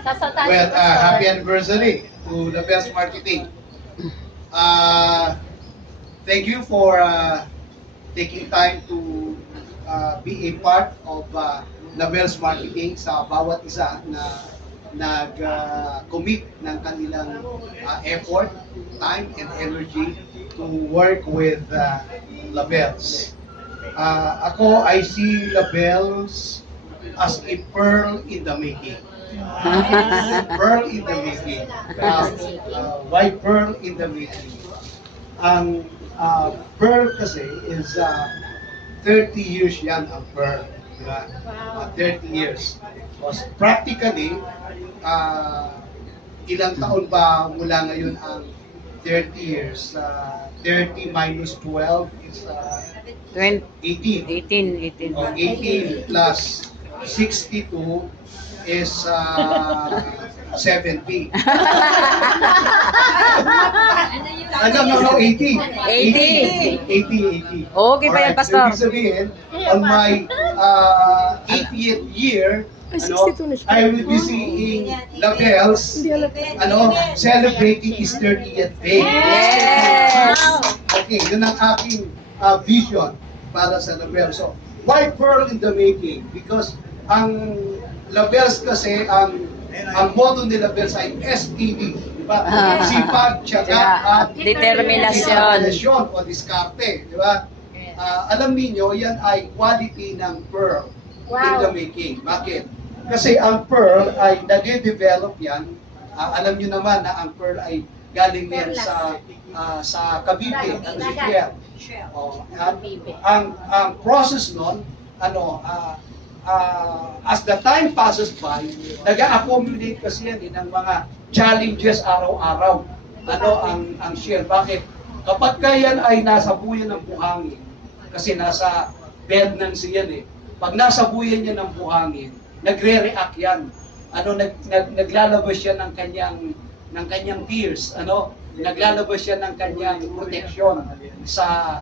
Well, happy anniversary to the Best Marketing. Thank you for taking time to be a part of Labels Marketing sa bawat isa na nag-commit ng kanilang effort, time, and energy to work with Labels. I see Labels as a pearl in the making. Pearl in the making. Why pearl in the making? Ang pearl kasi is 30 years yan ang pearl. Diba? 30 years. Because practically, ilang taon ba mula ngayon ang 30 years? 30 minus 12 is 18. 18. 18 plus 62 is 70. No, 80. 80. Okay pa yan, Pastor. Ibig sabihin, on my 80th year, I will be seeing Labels, celebrating his 30th day. Yes! Okay, yun ang aking vision para sa Labels. So, why pearl in the making? Because ang Labels kasi, ang motto ni Labels ay STD, di ba? Sipag, tiyaga, at determinasyon o diskarte, di ba? Alam niyo yan ay quality ng pearl in the making. Bakit? Kasi ang pearl ay nade-develop yan. Alam niyo naman na ang pearl ay galing yan sa kabibi, ang shell. Ang process nun, as the time passes by, nag-accumulate kasi yan ng mga challenges araw-araw. Ang shell? Bakit? Kapag yan ay nasa buyan ng buhangin, kasi nasa bed ng siyan pag nasa buyan niya ng buhangin, nagre-react yan. Naglalabas siya ng kanyang tears, naglalabas siya ng kanyang protection sa